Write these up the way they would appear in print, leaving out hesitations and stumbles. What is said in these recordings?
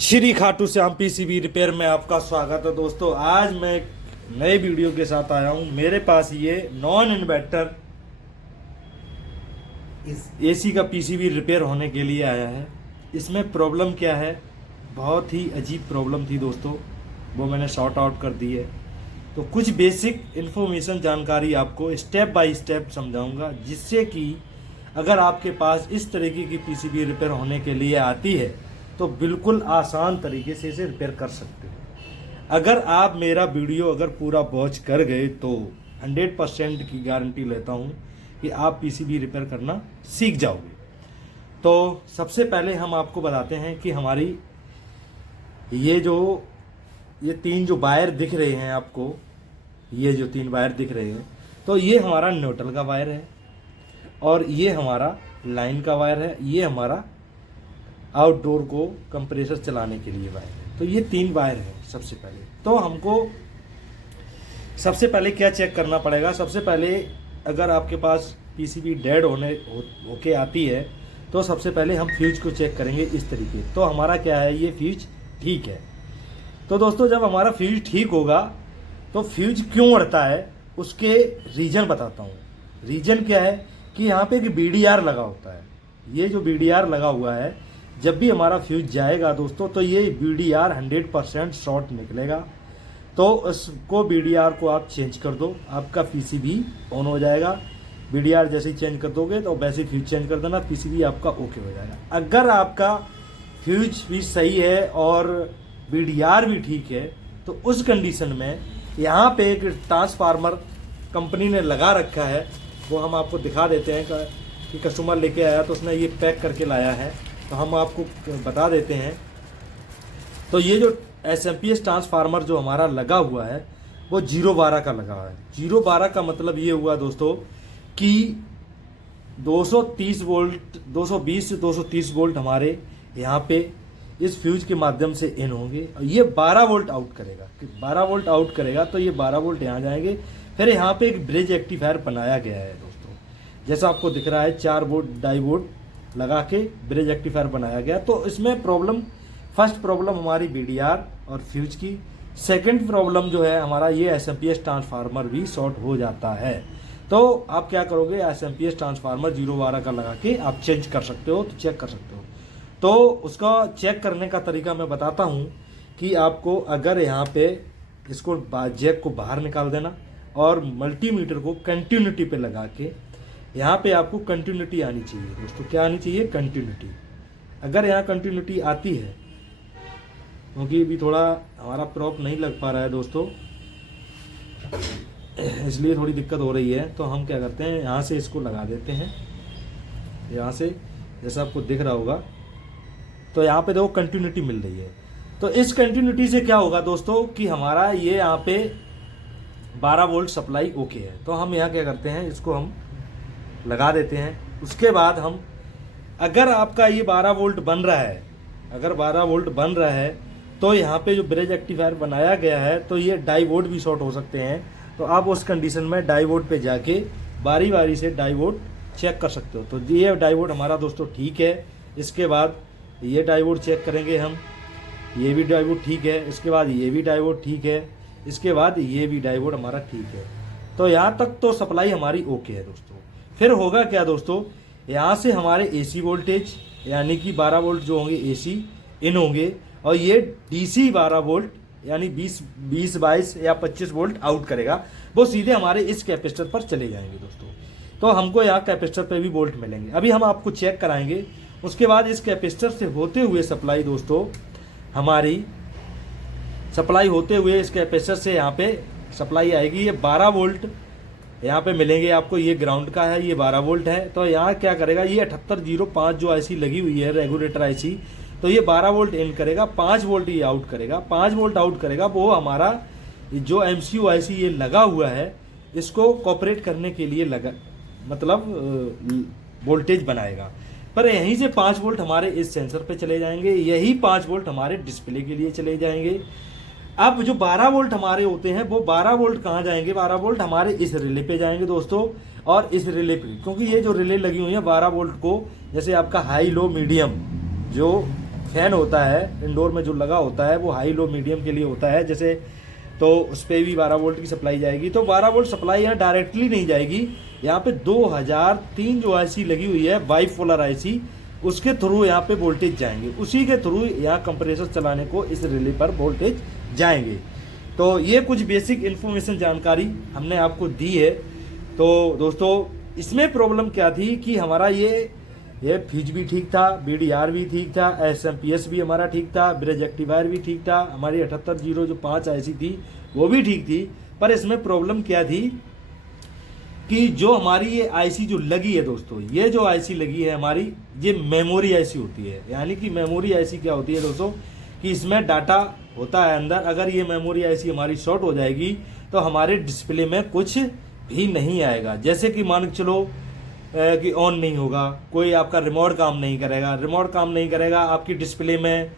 Shri Khatu Shyam PCB repair में आपका स्वागत है दोस्तों। आज मैं एक नए वीडियो के साथ आया हूं। मेरे पास ये नॉन इन्वर्टर इस एसी का पीसीबी रिपेयर होने के लिए आया है। इसमें प्रॉब्लम क्या है, बहुत ही अजीब प्रॉब्लम थी दोस्तों, वो मैंने सॉर्ट आउट कर दी है। तो कुछ बेसिक इन्फॉर्मेशन जानकारी आपको स्टेप बाय स्टेप समझाऊंगा, जिससे कि अगर आपके पास इस तरीके की पीसीबी रिपेयर होने के लिए आती है तो बिल्कुल आसान तरीके से इसे रिपेयर कर सकते हो। अगर आप मेरा वीडियो पूरा वॉच कर गए तो 100% की गारंटी लेता हूं कि आप पीसीबी रिपेयर करना सीख जाओगे। तो सबसे पहले हम आपको बताते हैं कि हमारी ये तीन जो वायर दिख रहे हैं आपको, ये जो तीन वायर दिख रहे हैं, तो ये हमारा न्यूट्रल का वायर है और ये हमारा लाइन का वायर है, ये हमारा आउटडोर को कंप्रेसर चलाने के लिए वायर है। तो ये तीन वायर है। सबसे पहले तो हमको सबसे पहले क्या चेक करना पड़ेगा, सबसे पहले अगर आपके पास पीसीबी डेड होके आती है तो सबसे पहले हम फ्यूज को चेक करेंगे इस तरीके। तो हमारा क्या है, ये फ्यूज ठीक है। तो दोस्तों जब हमारा फ्यूज ठीक होगा तो फ्यूज क्यों उड़ता है उसके रीजन बताता हूँ। रीजन क्या है कि यहाँ पे एक बीडीआर लगा होता है। ये जो बीडीआर लगा हुआ है, जब भी हमारा फ्यूज जाएगा दोस्तों तो ये बीडीआर 100% शॉर्ट निकलेगा। तो उसको बीडीआर को आप चेंज कर दो, आपका पीसीबी ऑन हो जाएगा। बीडीआर जैसे ही चेंज कर दोगे तो वैसे फ्यूज चेंज कर देना, पीसीबी आपका ओके हो जाएगा। अगर आपका फ्यूज भी सही है और बीडीआर भी ठीक है तो उस कंडीशन में यहाँ पे एक ट्रांसफार्मर कंपनी ने लगा रखा है, वो हम आपको दिखा देते हैं कि कस्टमर लेके आया तो उसने ये पैक करके लाया है, तो हम आपको बता देते हैं। तो ये जो एसएमपीएस ट्रांसफार्मर जो हमारा लगा हुआ है वो 012 का लगा हुआ है। 012 का मतलब ये हुआ दोस्तों कि 230 वोल्ट 220 से 230 वोल्ट हमारे यहाँ पे इस फ्यूज के माध्यम से इन होंगे और ये 12 वोल्ट आउट करेगा। 12 वोल्ट आउट करेगा तो ये 12 वोल्ट यहाँ जाएंगे। फिर यहाँ पे एक ब्रिज रेक्टिफायर बनाया गया है दोस्तों, जैसा आपको दिख रहा है 4 वोल्ट डाइवोल्ट लगा के ब्रिज रेक्टिफायर बनाया गया। तो इसमें प्रॉब्लम, फर्स्ट प्रॉब्लम हमारी बीडीआर और फ्यूज की। सेकंड प्रॉब्लम जो है हमारा ये एसएमपीएस ट्रांसफार्मर भी शॉर्ट हो जाता है। तो आप क्या करोगे, एसएमपीएस ट्रांसफार्मर 012 का लगा के आप चेंज कर सकते हो, तो चेक कर सकते हो। तो उसका चेक करने का तरीका मैं बताता हूँ कि आपको अगर यहाँ पे इसको जैक को बाहर निकाल देना और मल्टीमीटर को कंटिन्यूटी पे लगा के यहाँ पे आपको कंटिन्यूटी आनी चाहिए दोस्तों। क्या आनी चाहिए, कंटिन्यूटी। अगर यहाँ कंटिन्यूटी आती है, क्योंकि अभी थोड़ा हमारा प्रॉप नहीं लग पा रहा है दोस्तों, इसलिए थोड़ी दिक्कत हो रही है, तो हम क्या करते हैं यहाँ से इसको लगा देते हैं। यहाँ से जैसा आपको दिख रहा होगा तो यहाँ पे देखो कंटिन्यूटी मिल रही है। तो इस कंटिन्यूटी से क्या होगा दोस्तों कि हमारा ये यहाँ पे 12 वोल्ट सप्लाई ओके है। तो हम यहाँ क्या करते हैं, इसको हम लगा देते हैं। उसके बाद हम, अगर आपका ये 12 वोल्ट बन रहा है, अगर 12 वोल्ट बन रहा है तो यहाँ पे जो ब्रिज रेक्टिफायर बनाया गया है तो ये डाइवोड भी शॉर्ट हो सकते हैं। तो आप उस कंडीशन में डाइवोड पे जाके बारी बारी से डाइवोड चेक कर सकते हो। तो ये डाइवोड हमारा दोस्तों ठीक है। इसके बाद ये डाइवोड चेक करेंगे हम, ये भी डाइवोड ठीक है। इसके बाद ये भी डाइवोड ठीक है। इसके बाद ये भी डाइवोड हमारा ठीक है। तो यहाँ तक तो सप्लाई हमारी ओके है दोस्तों। फिर होगा क्या दोस्तों, यहाँ से हमारे एसी वोल्टेज यानी कि 12 वोल्ट जो होंगे एसी इन होंगे और ये डीसी 12 वोल्ट यानी 20, 22 या 25 वोल्ट आउट करेगा, वो सीधे हमारे इस कैपेसिटर पर चले जाएंगे दोस्तों। तो हमको यहाँ कैपेसिटर पे भी वोल्ट मिलेंगे। अभी हम आपको चेक कराएंगे। उसके बाद इस कैपेसिटर से होते हुए सप्लाई दोस्तों, हमारी सप्लाई होते हुए इस कैपेसिटर से यहाँ पे सप्लाई आएगी। ये 12 वोल्ट यहाँ पे मिलेंगे आपको। ये ग्राउंड का है, ये 12 वोल्ट है। तो यहाँ क्या करेगा, ये 7805 जो आईसी लगी हुई है रेगुलेटर आईसी, तो ये 12 वोल्ट इन करेगा, 5 वोल्ट ये आउट करेगा। 5 वोल्ट आउट करेगा, वो हमारा जो एमसीयू आईसी ये लगा हुआ है इसको कॉपरेट करने के लिए लगा, मतलब वोल्टेज बनाएगा। पर यहीं से 5 वोल्ट हमारे इस सेंसर पे चले जाएंगे, यही 5 वोल्ट हमारे डिस्प्ले के लिए चले जाएंगे। अब जो 12 वोल्ट हमारे होते हैं वो 12 वोल्ट कहाँ जाएंगे, 12 वोल्ट हमारे इस रिले पे जाएंगे दोस्तों। और इस रिले पे, क्योंकि ये जो रिले लगी हुई है 12 वोल्ट को, जैसे आपका हाई लो मीडियम जो फैन होता है इंडोर में जो लगा होता है वो हाई लो मीडियम के लिए होता है, जैसे तो उस पर भी 12 वोल्ट की सप्लाई जाएगी। तो 12 वोल्ट सप्लाई यहाँ डायरेक्टली नहीं जाएगी, यहाँ पे 2003 जो आईसी लगी हुई है बाईपोलर आईसी, उसके थ्रू यहाँ पे वोल्टेज जाएंगे, उसी के थ्रू यहाँ कंप्रेसर चलाने को इस रिले पर वोल्टेज जाएंगे। तो ये कुछ बेसिक इन्फॉर्मेशन जानकारी हमने आपको दी है। तो दोस्तों इसमें प्रॉब्लम क्या थी कि हमारा ये फ्यूज भी ठीक था, बीडीआर भी ठीक था, एसएमपीएस भी हमारा ठीक था, ब्रिज रेक्टिफायर भी ठीक था, हमारी 7805 आईसी थी वो भी ठीक थी। पर इसमें प्रॉब्लम क्या थी कि जो हमारी ये आईसी जो लगी है दोस्तों, ये जो आईसी लगी है हमारी, ये मेमोरी आईसी होती है। यानी कि मेमोरी आईसी क्या होती है दोस्तों कि इसमें डाटा होता है अंदर, अगर ये मेमोरी आईसी हमारी शॉर्ट हो जाएगी तो हमारे डिस्प्ले में कुछ भी नहीं आएगा। जैसे कि मान के चलो कि ऑन नहीं होगा, कोई आपका रिमोट काम नहीं करेगा, रिमोट काम नहीं करेगा, आपकी डिस्प्ले में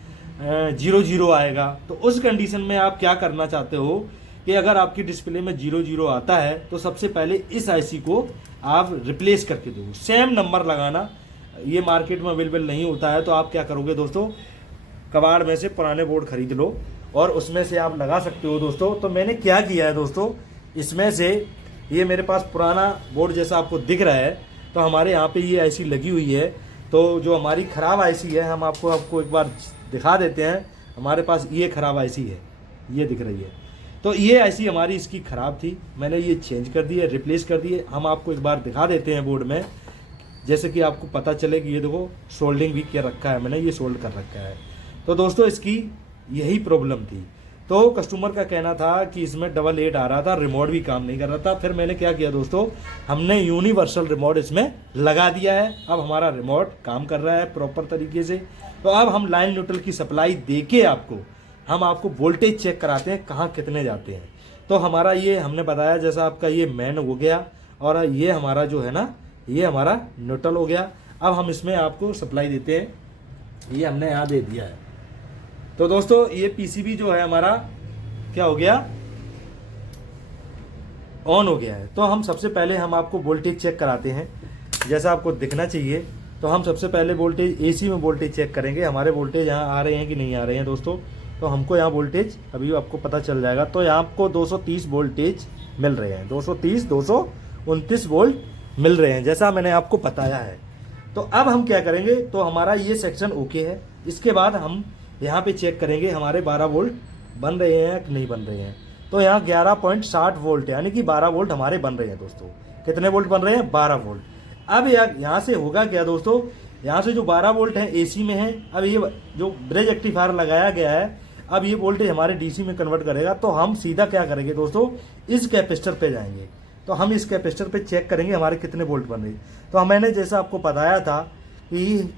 00 आएगा। तो उस कंडीशन में आप क्या करना चाहते हो कि अगर आपकी डिस्प्ले में 00 आता है तो सबसे पहले इस आईसी को आप रिप्लेस करके दो, सेम नंबर लगाना। ये मार्केट में अवेलेबल नहीं होता है तो आप क्या करोगे दोस्तों, कबाड़ में से पुराने बोर्ड खरीद लो और उसमें से आप लगा सकते हो दोस्तों। तो मैंने क्या किया है दोस्तों, इसमें से ये मेरे पास पुराना बोर्ड जैसा आपको दिख रहा है, तो हमारे यहाँ पे ये आईसी लगी हुई है। तो जो हमारी ख़राब आईसी है हम आपको एक बार दिखा देते हैं। हमारे पास ये ख़राब आईसी है, ये दिख रही है। तो ये आईसी हमारी इसकी ख़राब थी, मैंने ये चेंज कर दी है, रिप्लेस कर दी है। हम आपको एक बार दिखा देते हैं बोर्ड में, जैसे कि आपको पता चले कि ये देखो सोल्डिंग भी किया रखा है मैंने, ये सोल्ड कर रखा है। तो दोस्तों इसकी यही प्रॉब्लम थी। तो कस्टमर का कहना था कि इसमें 88 आ रहा था, रिमोट भी काम नहीं कर रहा था। फिर मैंने क्या किया दोस्तों, हमने यूनिवर्सल रिमोट इसमें लगा दिया है। अब हमारा रिमोट काम कर रहा है प्रॉपर तरीके से। तो अब हम लाइन न्यूट्रल की सप्लाई देके हम आपको वोल्टेज चेक कराते हैं कहाँ कितने जाते हैं। तो हमारा ये हमने बताया, जैसा आपका ये मेन हो गया और ये हमारा जो है ना, ये हमारा न्यूट्रल हो गया। अब हम इसमें आपको सप्लाई देते हैं, ये हमने यहाँ दे दिया है। तो दोस्तों ये पीसीबी जो है हमारा क्या हो गया, ऑन हो गया है। तो हम सबसे पहले हम आपको वोल्टेज चेक कराते हैं, जैसा आपको दिखना चाहिए। तो हम सबसे पहले वोल्टेज एसी में वोल्टेज चेक करेंगे, हमारे वोल्टेज यहाँ आ रहे हैं कि नहीं आ रहे हैं दोस्तों। तो हमको यहाँ वोल्टेज अभी आपको पता चल जाएगा। तो यहाँ आपको 230 वोल्टेज मिल रहे हैं, 230 229 वोल्ट मिल रहे हैं, जैसा मैंने आपको बताया है। तो अब हम क्या करेंगे, तो हमारा ये सेक्शन ओके है। इसके बाद हम यहाँ पे चेक करेंगे हमारे 12 वोल्ट बन रहे हैं कि नहीं बन रहे हैं। तो यहाँ 11.60 वोल्ट यानी कि 12 वोल्ट हमारे बन रहे हैं दोस्तों। कितने वोल्ट बन रहे हैं, 12 वोल्ट। अब यहाँ से होगा क्या दोस्तों, यहाँ से जो 12 वोल्ट है एसी में है, अब ये जो ब्रिज रेक्टिफायर लगाया गया है, अब ये वोल्टेज हमारे डीसी में कन्वर्ट करेगा। तो हम सीधा क्या करेंगे दोस्तों, इस कैपेसिटर पे जाएंगे। तो हम इस कैपेसिटर पे चेक करेंगे हमारे कितने वोल्ट बन रहे। तो मैंने जैसा आपको बताया था कि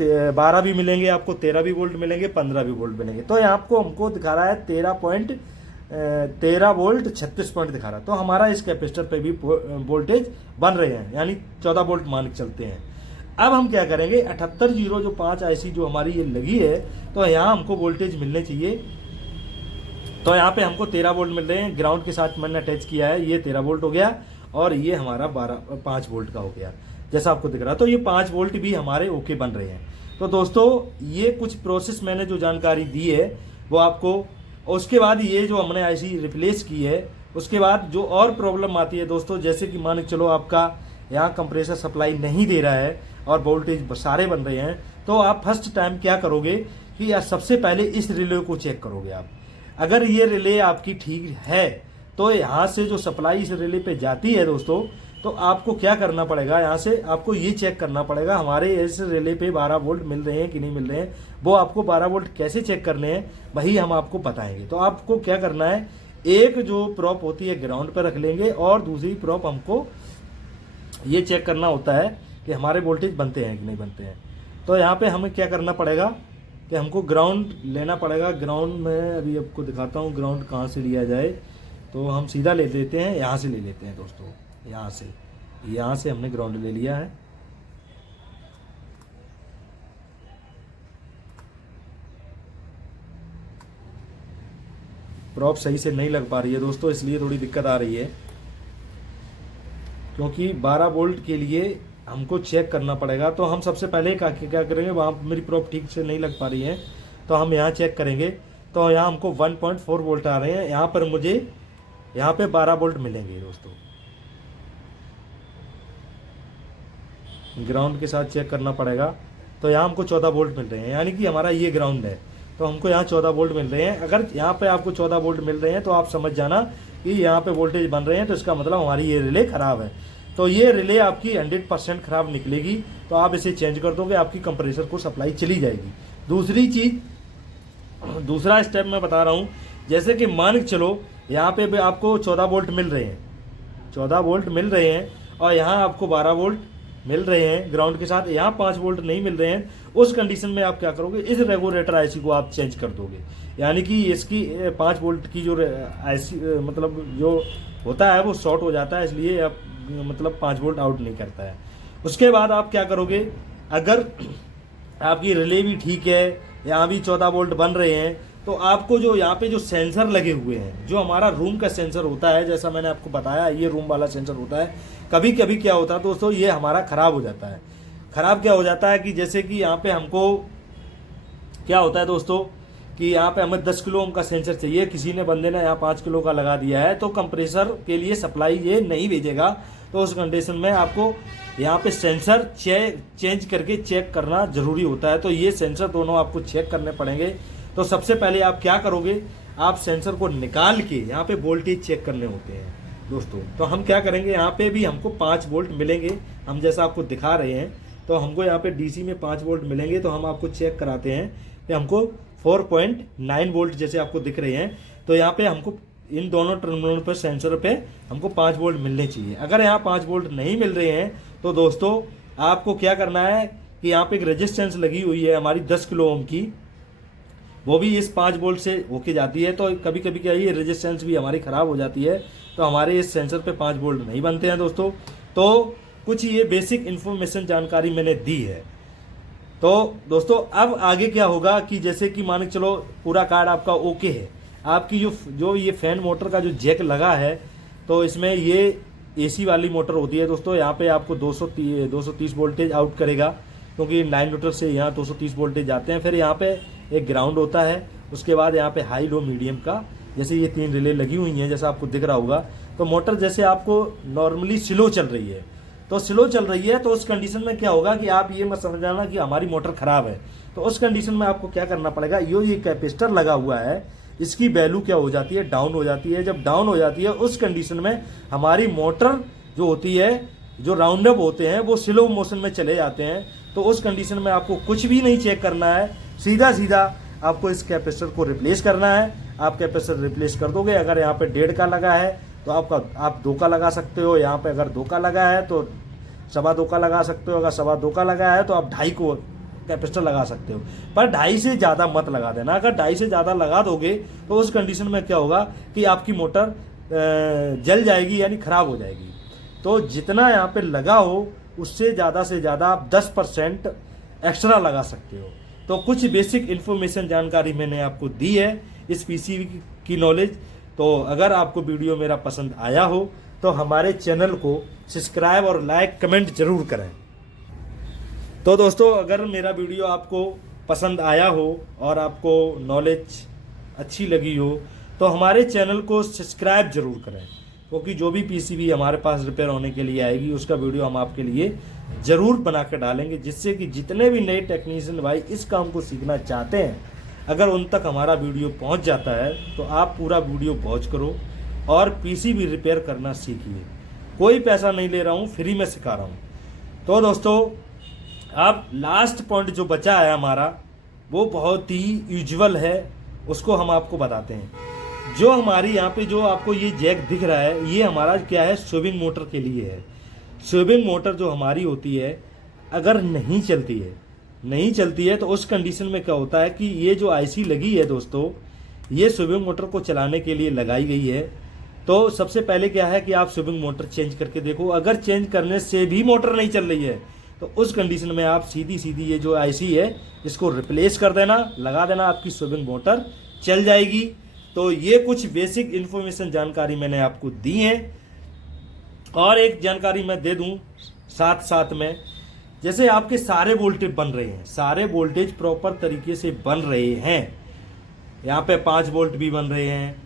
12 भी मिलेंगे आपको, 13 भी वोल्ट मिलेंगे, 15 भी वोल्ट मिलेंगे। तो यहाँ आपको हमको दिखा रहा है 13 वोल्ट 36 पॉइंट दिखा रहा है। तो हमारा इस कैपेसिटर पे भी वोल्टेज बन रहे हैं, यानी 14 वोल्ट मान के चलते हैं। अब हम क्या करेंगे, 7805 आईसी जो हमारी ये लगी है, तो यहाँ हमको वोल्टेज मिलने चाहिए। तो यहाँ पे हमको 13 वोल्ट मिल रहे हैं, ग्राउंड के साथ मैंने अटैच किया है, ये 13 वोल्ट हो गया और ये हमारा 5 वोल्ट का हो गया, जैसा आपको दिख रहा है। तो ये 5 वोल्ट भी हमारे ओके बन रहे हैं। तो दोस्तों ये कुछ प्रोसेस मैंने जो जानकारी दी है वो आपको, उसके बाद ये जो हमने आईसी रिप्लेस की है, उसके बाद जो और प्रॉब्लम आती है दोस्तों, जैसे कि मान के चलो आपका यहाँ कंप्रेसर सप्लाई नहीं दे रहा है और वोल्टेज सारे बन रहे हैं, तो आप फर्स्ट टाइम क्या करोगे कि सबसे पहले इस रिले को चेक करोगे आप। अगर ये रिले आपकी ठीक है तो यहाँ से जो सप्लाई इस रिले पे जाती है दोस्तों, तो आपको क्या करना पड़ेगा, यहाँ से आपको ये चेक करना पड़ेगा हमारे इस रिले पे 12 वोल्ट मिल रहे हैं कि नहीं मिल रहे हैं। वो आपको 12 वोल्ट कैसे चेक करने हैं वही हम आपको बताएंगे। तो आपको क्या करना है, एक जो प्रॉप होती है ग्राउंड पर रख लेंगे और दूसरी प्रॉप हमको ये चेक करना होता है कि हमारे वोल्टेज बनते हैं कि नहीं बनते हैं। तो यहाँ पे हमें क्या करना पड़ेगा कि हमको ग्राउंड लेना पड़ेगा। ग्राउंड में अभी आपको दिखाता हूँ ग्राउंड कहाँ से लिया जाए। तो हम सीधा ले लेते हैं, यहाँ से ले लेते हैं दोस्तों, यहाँ से हमने ग्राउंड ले लिया है। प्रॉप सही से नहीं लग पा रही है दोस्तों, इसलिए थोड़ी दिक्कत आ रही है, क्योंकि 12 वोल्ट के लिए हमको चेक करना पड़ेगा। तो हम सबसे पहले क्या करेंगे, वहाँ मेरी प्रोब ठीक से नहीं लग पा रही है तो हम यहाँ चेक करेंगे। तो यहाँ हमको 1.4 वोल्ट आ रहे हैं, यहाँ पर मुझे यहाँ पे 12 वोल्ट मिलेंगे दोस्तों। ग्राउंड के साथ चेक करना पड़ेगा। तो यहाँ हमको 14 वोल्ट मिल रहे हैं, यानी कि हमारा ये ग्राउंड है, तो हमको यहाँ 14 वोल्ट मिल रहे हैं। अगर यहाँ पे आपको 14 वोल्ट मिल रहे हैं तो आप समझ जाना कि यहाँ पे वोल्टेज बन रहे हैं, तो इसका मतलब हमारी ये रिले ख़राब है। तो ये रिले आपकी 100% ख़राब निकलेगी, तो आप इसे चेंज कर दोगे, आपकी कंप्रेसर को सप्लाई चली जाएगी। दूसरी चीज़, दूसरा स्टेप मैं बता रहा हूँ, जैसे कि मान के चलो यहाँ पे भी आपको 14 वोल्ट मिल रहे हैं, 14 वोल्ट मिल रहे हैं, और यहाँ आपको 12 वोल्ट मिल रहे हैं ग्राउंड के साथ, यहाँ 5 वोल्ट नहीं मिल रहे हैं। उस कंडीशन में आप क्या करोगे, इस रेगुलेटर आईसी को आप चेंज कर दोगे, यानी कि इसकी 5 वोल्ट की जो आईसी मतलब जो होता है वो शॉर्ट हो जाता है, इसलिए आप मतलब 5 वोल्ट आउट नहीं करता है। उसके बाद आप क्या करोगे, अगर आपकी रिले भी ठीक है, यहाँ भी 14 वोल्ट बन रहे हैं, तो आपको जो यहाँ पे जो सेंसर लगे हुए हैं, जो हमारा रूम का सेंसर होता है, जैसा मैंने आपको बताया ये रूम वाला सेंसर होता है, कभी कभी क्या होता है दोस्तों, ये हमारा ख़राब हो जाता है। ख़राब क्या हो जाता है कि जैसे कि यहाँ पे हमको क्या होता है दोस्तों कि यहाँ पे हमें 10 किलो ओम का सेंसर चाहिए, किसी ने बंदे ने यहाँ 5 किलो का लगा दिया है, तो कंप्रेसर के लिए सप्लाई ये नहीं भेजेगा। तो उस कंडीशन में आपको यहाँ पे सेंसर चेंज करके चेक करना ज़रूरी होता है। तो ये सेंसर दोनों आपको चेक करने पड़ेंगे। तो सबसे पहले आप क्या करोगे, आप सेंसर को निकाल के यहाँ पे वोल्टेज चेक करने होते हैं दोस्तों। तो हम क्या करेंगे, यहाँ पे भी हमको 5 वोल्ट मिलेंगे, हम जैसा आपको दिखा रहे हैं। तो हमको यहाँ पे डीसी में 5 वोल्ट मिलेंगे, तो हम आपको चेक कराते हैं कि हमको 4.9 वोल्ट जैसे आपको दिख रहे हैं। तो यहाँ पे हमको इन दोनों टर्मिनलों पर सेंसर पे हमको 5 वोल्ट मिलने चाहिए। अगर यहाँ 5 वोल्ट नहीं मिल रहे हैं तो दोस्तों आपको क्या करना है कि यहाँ पे एक रेजिस्टेंस लगी हुई है हमारी 10 किलो ओम की, वो भी इस 5 वोल्ट से होके जाती है। तो कभी कभी क्या ये रेजिस्टेंस भी हमारी ख़राब हो जाती है, तो हमारे इस सेंसर पे 5 वोल्ट नहीं बनते हैं दोस्तों। तो कुछ ये बेसिक इन्फॉर्मेशन जानकारी मैंने दी है। तो दोस्तों अब आगे क्या होगा कि जैसे कि मान के चलो पूरा कार्ड आपका ओके है, आपकी जो ये फैन मोटर का जो जैक लगा है, तो इसमें ये एसी वाली मोटर होती है दोस्तों। यहाँ पे आपको 230 वोल्टेज आउट करेगा, क्योंकि 9 न्यूट्रल से यहाँ 230 वोल्टेज जाते हैं। फिर यहाँ पे एक ग्राउंड होता है, उसके बाद यहाँ पे हाई लो मीडियम का, जैसे ये 3 रिले लगी हुई हैं जैसा आपको दिख रहा होगा। तो मोटर जैसे आपको नॉर्मली स्लो चल रही है, तो स्लो चल रही है, तो उस कंडीशन में क्या होगा कि आप ये मत समझ जाना कि हमारी मोटर ख़राब है। तो उस कंडीशन में आपको क्या करना पड़ेगा, ये कैपेसिटर लगा हुआ है, इसकी वैल्यू क्या हो जाती है, डाउन हो जाती है। जब डाउन हो जाती है उस कंडीशन में हमारी मोटर जो होती है, जो राउंड अप होते हैं वो स्लो मोशन में चले जाते हैं। तो उस कंडीशन में आपको कुछ भी नहीं चेक करना है, सीधा सीधा आपको इस कैपेसिटर को रिप्लेस करना है। आप कैपेसिटर रिप्लेस कर दोगे, अगर यहाँ पे 1.5 का लगा है तो आप 2 का लगा सकते हो, यहाँ पे अगर 2 का लगा है तो 2.25 का लगा सकते हो, अगर 2.25 का लगा है तो आप 2.5 को कैपेसिटर लगा सकते हो, पर 2.5 से ज़्यादा मत लगा देना। अगर 2.5 से ज़्यादा लगा दोगे तो उस कंडीशन में क्या होगा कि आपकी मोटर जल जाएगी, यानी ख़राब हो जाएगी। तो जितना यहाँ पे लगा हो उससे ज़्यादा से ज़्यादा आप 10% एक्स्ट्रा लगा सकते हो। तो कुछ बेसिक इन्फॉर्मेशन जानकारी मैंने आपको दी है इस पीसीबी की नॉलेज। तो अगर आपको वीडियो मेरा पसंद आया हो तो हमारे चैनल को सब्सक्राइब और लाइक कमेंट जरूर करें। तो दोस्तों अगर मेरा वीडियो आपको पसंद आया हो और आपको नॉलेज अच्छी लगी हो तो हमारे चैनल को सब्सक्राइब जरूर करें, क्योंकि जो भी पीसीबी हमारे पास रिपेयर होने के लिए आएगी उसका वीडियो हम आपके लिए ज़रूर बना कर डालेंगे, जिससे कि जितने भी नए टेक्नीशियन भाई इस काम को सीखना चाहते हैं, अगर उन तक हमारा वीडियो पहुंच जाता है तो आप पूरा वीडियो वॉच करो और पीसीबी रिपेयर करना सीखिए। कोई पैसा नहीं ले रहा हूं, फ्री में सिखा रहा हूं। तो दोस्तों अब लास्ट पॉइंट जो बचा है हमारा वो बहुत ही यूजुअल है, उसको हम आपको बताते हैं। जो हमारी यहाँ पे जो आपको ये जैक दिख रहा है, ये हमारा क्या है, स्विंग मोटर के लिए है। स्विंग मोटर जो हमारी होती है अगर नहीं चलती है तो उस कंडीशन में क्या होता है कि ये जो आईसी लगी है दोस्तों, ये स्विंग मोटर को चलाने के लिए लगाई गई है। तो सबसे पहले क्या है कि आप स्विंग मोटर चेंज करके देखो। अगर चेंज करने से भी मोटर नहीं चल रही है तो उस कंडीशन में आप सीधी ये जो आईसी है इसको रिप्लेस कर देना, लगा देना, आपकी स्विंग मोटर चल जाएगी। तो ये कुछ बेसिक इन्फॉर्मेशन जानकारी मैंने आपको दी है। और एक जानकारी मैं दे दूं, साथ साथ में जैसे आपके सारे वोल्टेज बन रहे हैं, सारे वोल्टेज प्रॉपर तरीके से बन रहे हैं। यहाँ पे 5 वोल्ट भी बन रहे हैं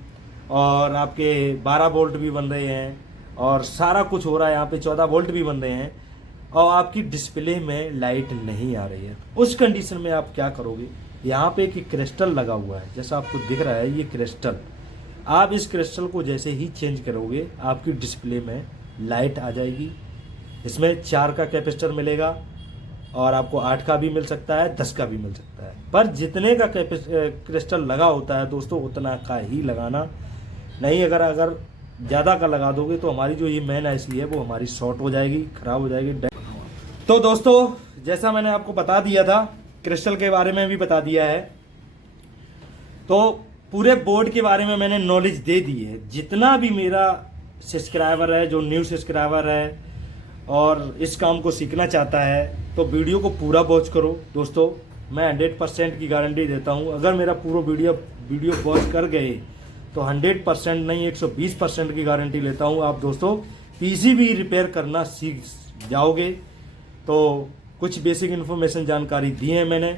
और आपके 12 वोल्ट भी बन रहे हैं और सारा कुछ हो रहा है। यहाँ पे 14 वोल्ट भी बन रहे हैं और आपकी डिस्प्ले में लाइट नहीं आ रही है। उस कंडीशन में आप क्या करोगे, यहाँ पे एक क्रिस्टल लगा हुआ है, जैसा आपको दिख रहा है ये क्रिस्टल, आप इस क्रिस्टल को जैसे ही चेंज करोगे आपकी डिस्प्ले में लाइट आ जाएगी। इसमें 4 का कैपेसिटर मिलेगा और आपको 8 का भी मिल सकता है, 10 का भी मिल सकता है, पर जितने का क्रिस्टल लगा होता है दोस्तों उतना का ही लगाना, नहीं अगर ज़्यादा का लगा दोगे तो हमारी जो ये मेन आईसी है वो हमारी शॉर्ट हो जाएगी, ख़राब हो जाएगी। तो दोस्तों जैसा मैंने आपको बता दिया था, क्रिस्टल के बारे में भी बता दिया है, तो पूरे बोर्ड के बारे में मैंने नॉलेज दे दी है। जितना भी मेरा सब्सक्राइबर है, जो न्यू सब्सक्राइबर है और इस काम को सीखना चाहता है, तो वीडियो को पूरा वॉच करो दोस्तों। मैं 100% की गारंटी देता हूँ, अगर मेरा पूरा वीडियो वॉच कर गए तो 100% नहीं 120% की गारंटी लेता हूँ आप दोस्तों पीसी भी रिपेयर करना सीख जाओगे। तो कुछ बेसिक इन्फॉर्मेशन जानकारी दी है मैंने,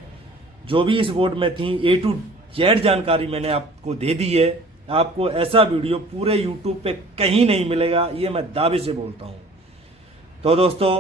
जो भी इस बोर्ड में थी A to Z जानकारी मैंने आपको दे दी है। आपको ऐसा वीडियो पूरे YouTube पे कहीं नहीं मिलेगा, ये मैं दावे से बोलता हूँ। तो दोस्तों